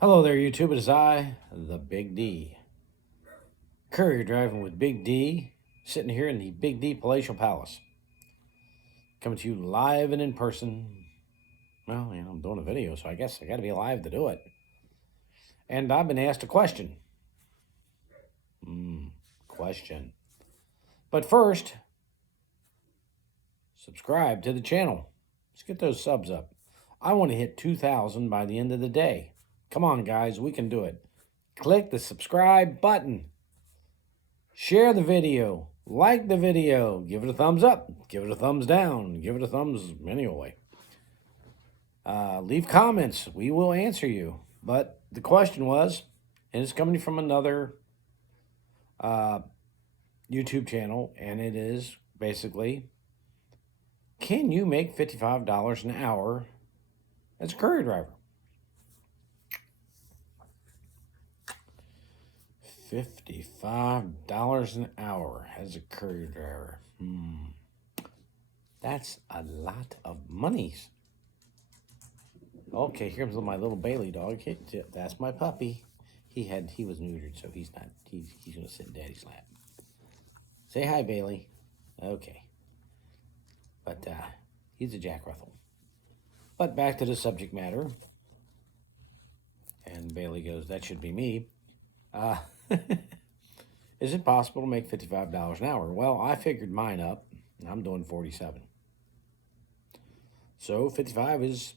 Hello there, YouTube. It is I, the Big D. Courier driving with Big D, sitting here in the Big D Palatial Palace. Coming to you live and in person. Well, I'm doing a video, so I guess I got to be live to do it. And I've been asked a question. Question. But first, subscribe to the channel. Let's get those subs up. I want to hit 2,000 by the end of the day. Come on, guys. We can do it. Click the subscribe button. Share the video, like the video, give it a thumbs up, give it a thumbs down, give it a thumbs anyway. Leave comments. We will answer you. But the question was, and it's coming from another YouTube channel, and it is basically, can you make $55 an hour as a courier driver? $55 an hour as a courier driver. That's a lot of monies. Okay, here's my little Bailey dog. That's my puppy. He was neutered, so he's gonna sit in Daddy's lap. Say hi, Bailey. Okay. But he's a Jack Russell. But back to the subject matter. And Bailey goes, that should be me. Is it possible to make $55 an hour? Well, I figured mine up, and I'm doing 47. So 55 is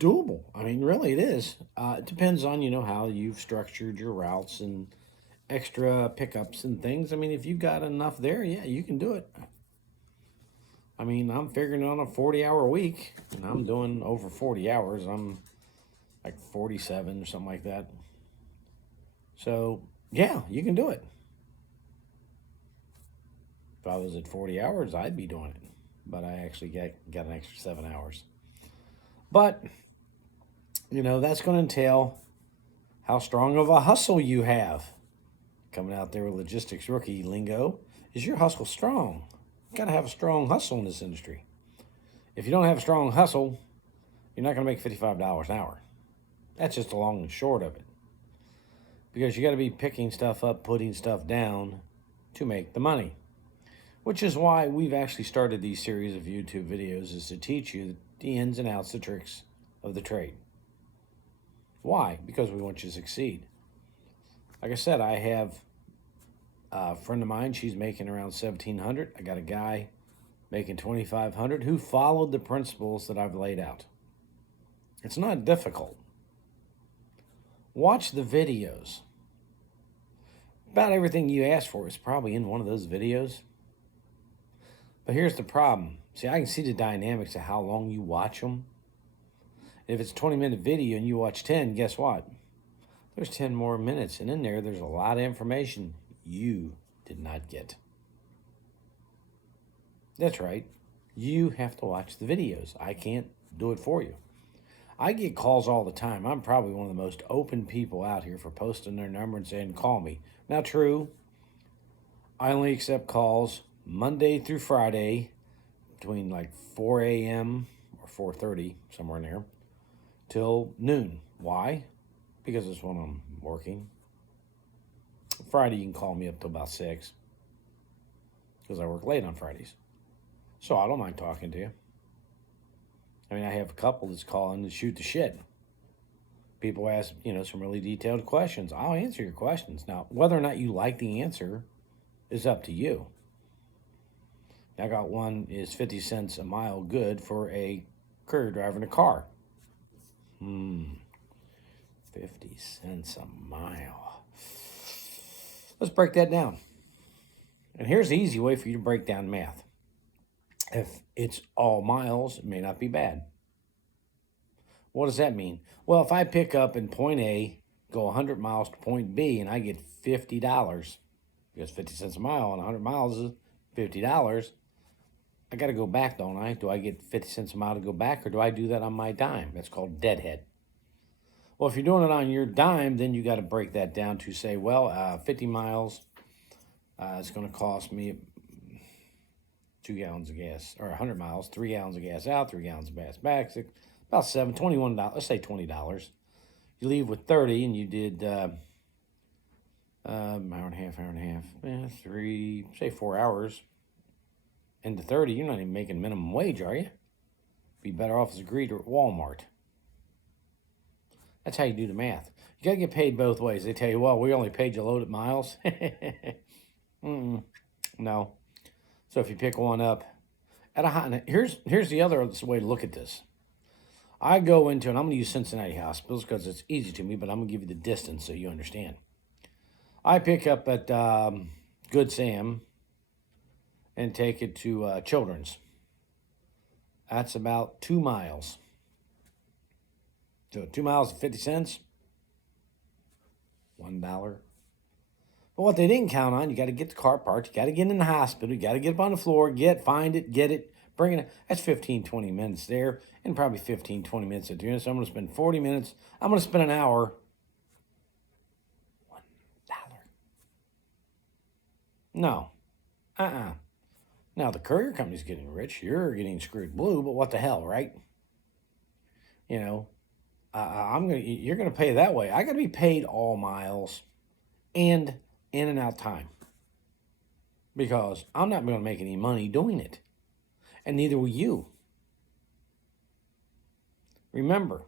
doable. I mean, really it is. It depends on, how you've structured your routes and extra pickups and things. I mean, if you've got enough there, yeah, you can do it. I mean, I'm figuring on a 40-hour week, and I'm doing over 40 hours. I'm like 47 or something like that. So, yeah, you can do it. If I was at 40 hours, I'd be doing it. But I actually got an extra 7 hours. But, that's going to entail how strong of a hustle you have. Coming out there with logistics rookie lingo, is your hustle strong? You got to have a strong hustle in this industry. If you don't have a strong hustle, you're not going to make $55 an hour. That's just the long and short of it. Because you got to be picking stuff up, putting stuff down to make the money. Which is why we've actually started these series of YouTube videos, is to teach you the ins and outs, the tricks of the trade. Why? Because we want you to succeed. Like I said, I have a friend of mine, she's making around $1,700. I got a guy making $2,500 who followed the principles that I've laid out. It's not difficult. Watch the videos. About everything you asked for is probably in one of those videos. But here's the problem. See, I can see the dynamics of how long you watch them. If it's a 20-minute video and you watch 10, guess what? There's 10 more minutes. And in there's a lot of information you did not get. That's right. You have to watch the videos. I can't do it for you. I get calls all the time. I'm probably one of the most open people out here for posting their number and saying, call me. Now, true, I only accept calls Monday through Friday between like 4 a.m. or 4:30, somewhere in there, till noon. Why? Because it's when I'm working. Friday, you can call me up till about 6 because I work late on Fridays. So I don't mind talking to you. I mean, I have a couple that's calling to shoot the shit. People ask, some really detailed questions. I'll answer your questions. Now, whether or not you like the answer is up to you. I got one, is 50 cents a mile good for a courier driver in a car? 50 cents a mile. Let's break that down. And here's the easy way for you to break down math. If it's all miles, it may not be bad. What does that mean? Well, if I pick up in point A, go 100 miles to point B, and I get $50, because 50 cents a mile on 100 miles is $50, I got to go back, don't I? Do I get 50 cents a mile to go back, or do I do that on my dime? That's called deadhead. Well, if you're doing it on your dime, then you got to break that down to say, well, 50 miles, it's going to cost me 2 gallons of gas, or 100 miles, 3 gallons of gas out, 3 gallons of gas back, about $21, let's say $20. You leave with 30 and you did hour and a half, say 4 hours. Into 30, you're not even making minimum wage, are you? Be better off as a greeter at Walmart. That's how you do the math. You got to get paid both ways. They tell you, well, we only paid you loaded miles. No. So if you pick one up at a high, here's the other way to look at this. I go into, and I'm going to use Cincinnati hospitals because it's easy to me, but I'm going to give you the distance so you understand. I pick up at Good Sam and take it to Children's. That's about 2 miles. So 2 miles and 50 cents, $1. But what they didn't count on, you got to get the car parked, you got to get in the hospital, you got to get up on the floor, find it, get it, bring it. That's 15, 20 minutes there, and probably 15, 20 minutes at the end. So I'm going to spend 40 minutes. I'm going to spend an hour. $1. No. Now, the courier company's getting rich. You're getting screwed blue, but what the hell, right? You know, you're going to pay that way. I got to be paid all miles and in and out time because I'm not going to make any money doing it. And neither will you. Remember,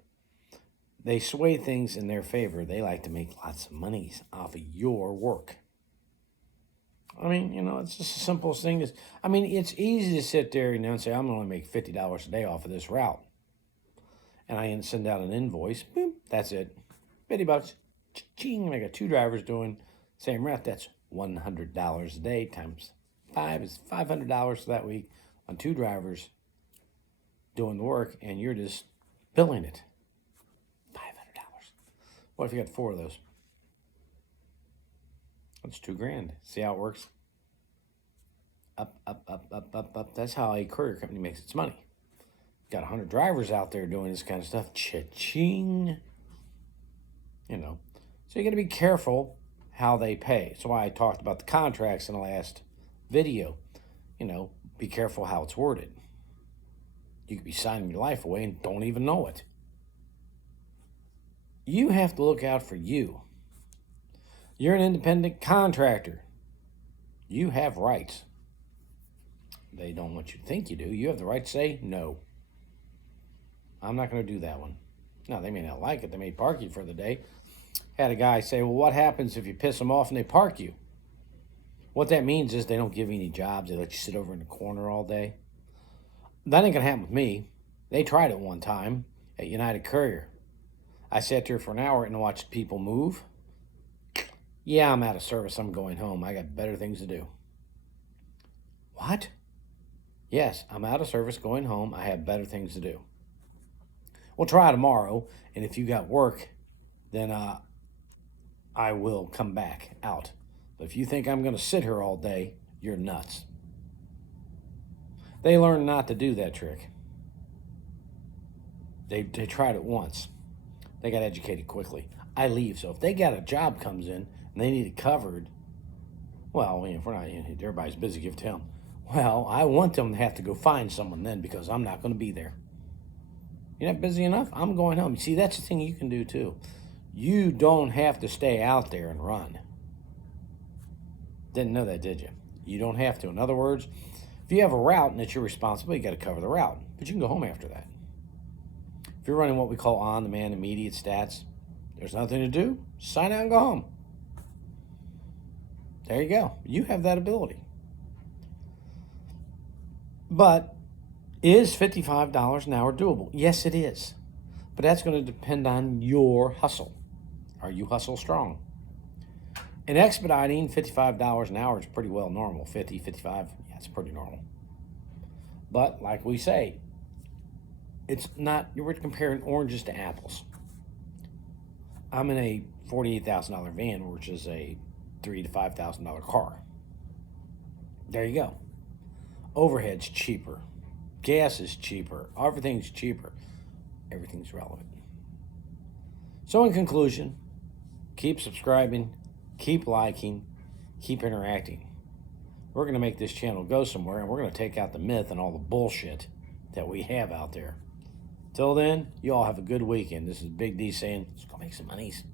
they sway things in their favor. They like to make lots of money off of your work. I mean, you know, it's just the simplest thing. It's easy to sit there and say, I'm going to make $50 a day off of this route. And I send out an invoice. Boom, that's it. $50. Ching, I got 2 drivers doing the same route. That's $100 a day times 5 is $500 for that week on 2 drivers doing the work, and you're just billing it. $500. What if you got 4 of those? That's $2,000. See how it works? Up, up, up, up, up, up. That's how a courier company makes its money. Got 100 drivers out there doing this kind of stuff. Cha-ching. You know. So you got to be careful how they pay. That's why I talked about the contracts in the last video. You know, be careful how it's worded. You could be signing your life away and don't even know it. You have to look out for you. You're an independent contractor. You have rights. They don't want you to think you do. You have the right to say no. I'm not going to do that one. Now, they may not like it. They may park you for the day. Had a guy say, well, what happens if you piss them off and they park you? What that means is they don't give you any jobs. They let you sit over in the corner all day. That ain't going to happen with me. They tried it one time at United Courier. I sat there for an hour and watched people move. Yeah, I'm out of service. I'm going home. I got better things to do. What? Yes, I'm out of service going home. I have better things to do. We'll try tomorrow, and if you got work, then I will come back out. But if you think I'm going to sit here all day, you're nuts. They learned not to do that trick. They tried it once. They got educated quickly. I leave, so if they got a job comes in and they need it covered, well, if we're not, everybody's busy, give it to them. Well, I want them to have to go find someone then because I'm not going to be there. You're not busy enough? I'm going home. You see, that's the thing you can do too. You don't have to stay out there and run. Didn't know that, did you? You don't have to. In other words, if you have a route and it's your responsibility, you got to cover the route. But you can go home after that. If you're running what we call on-demand immediate stats, there's nothing to do, sign out and go home. There you go. You have that ability. But is $55 an hour doable? Yes, it is. But that's going to depend on your hustle. Are you hustle strong? In expediting, $55 an hour is pretty well normal. 50, 55, yeah, it's pretty normal. But like we say, it's not, we're comparing oranges to apples. I'm in a $48,000 van, which is a $3,000 to $5,000 car. There you go. Overhead's cheaper. Gas is cheaper. Everything's cheaper. Everything's relevant. So in conclusion, keep subscribing, keep liking, keep interacting. We're going to make this channel go somewhere, and we're going to take out the myth and all the bullshit that we have out there. Till then, you all have a good weekend. This is Big D saying, let's go make some monies.